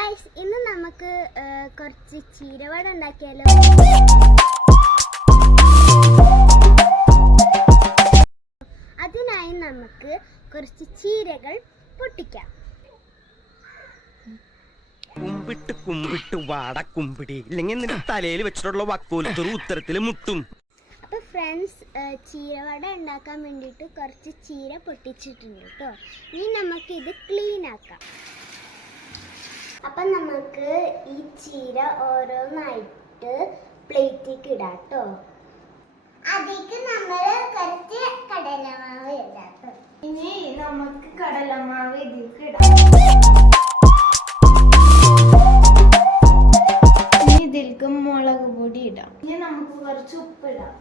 Guys, ഇന്ന് നമുക്ക് കുറച്ച് ചീരവട ഉണ്ടാക്കിയാലോ. അതിനായി നമുക്ക് കുറച്ച് ചീരകൾ പൊട്ടിക്കാം. കുമ്പിട്ട് കുമ്പിട്ട് വാട കുമ്പിടി ഇല്ലെങ്കിൽ നിന്റെ തലയിൽ വെച്ചിട്ടുള്ള വക്കോലത്തൊരു ഉത്തരത്തിൽ മുട്ടും. അപ്പൊ ഫ്രണ്ട്സ്, ചീരവട ഉണ്ടാക്കാൻ വേണ്ടിയിട്ട് കുറച്ച് ചീര പൊട്ടിച്ചിട്ടുണ്ട് കേട്ടോ. ഇനി നമുക്ക് ഇത് ക്ലീൻ ആക്കാം. അപ്പം നമുക്ക് ഈ ചീര ഓരോന്നായിട്ട് പ്ലേറ്റിലേക്ക് ഇടാം കേട്ടോ. അതിലേക്ക് നമ്മൾ കുറച്ച് കടലമാവ് ഇടാം. ഇനി നമുക്ക് കടലമാവ് ഇതിലേക്ക് ഇടാം. ഇനി ഇതിലേക്ക് മുളക് പൊടി ഇടാം. ഇനി നമുക്ക് കുറച്ച് ഉപ്പിടാം.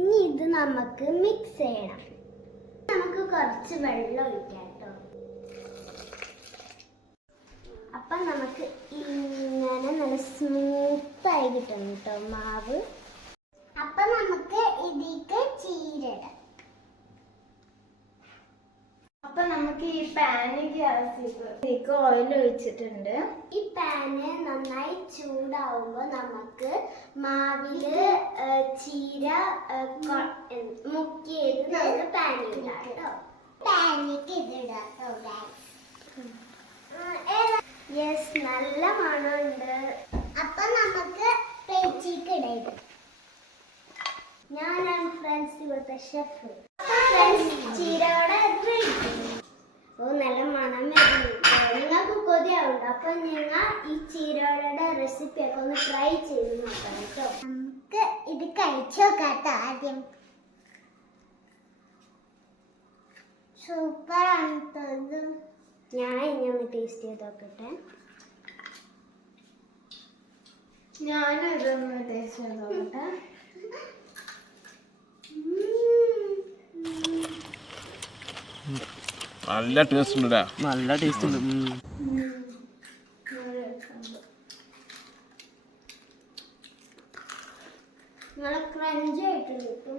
ഇനി ഇത് നമുക്ക് മിക്സ് ചെയ്യണം. നമുക്ക് കുറച്ച് വെള്ളം ഒഴിക്കാം കേട്ടോ. അപ്പം നമുക്ക് ഇങ്ങനെ നല്ല സ്മൂത്തായി കിട്ടും കേട്ടോ മാവ്. അപ്പം നമുക്ക് ഇതിലേക്ക് ചീര ഇടാം. അപ്പൊ നമുക്ക് ഈ പാന് ഗ്യാസിലേക്ക് ഓയിൽ ഒഴിച്ചിട്ടുണ്ട്. ഈ പാന് നന്നായി ചൂടാവുമ്പോൾ നമുക്ക് മാവില് ചീര മുക്കിയത് നമുക്ക് പാനിലിടാം കേട്ടോ. പാനിക്ക് ഇതിടാം കേട്ടോ. യെസ്, നല്ല മണമുണ്ട്. അപ്പൊ നമുക്ക് പ്ലേറ്റിലേക്ക് ഇടരുത്. ഞാനാണ് ഫ്രണ്ട്സ് ഇവിടുത്തെ ഷെഫ്. ചീരയോടെ നല്ല മണം വരുന്നു. നിങ്ങൾക്ക് കൊതിയാവുണ്ട്. അപ്പൊ നിങ്ങൾ ഈ ചീരയോടെ റെസിപ്പി ഒക്കെ ഒന്ന് ട്രൈ ചെയ്ത് നോക്കണം കേട്ടോ. നമുക്ക് ഇത് കഴിച്ചു നോക്കാട്ടോ. ആദ്യം സൂപ്പറാണ് തോന്നുന്നു. ഞാൻ ഇനി ഒന്ന് ടേസ്റ്റ് ചെയ്ത് നോക്കട്ടെ. ഞാനിതൊന്ന് ടേസ്റ്റ് ചെയ്ത് നോക്കട്ടെ. നല്ല ടേസ്റ്റ് ഉണ്ട്. നല്ല ടേസ്റ്റ് ഉണ്ട്. നല്ല ക്രഞ്ചി ആയിട്ടുണ്ട്.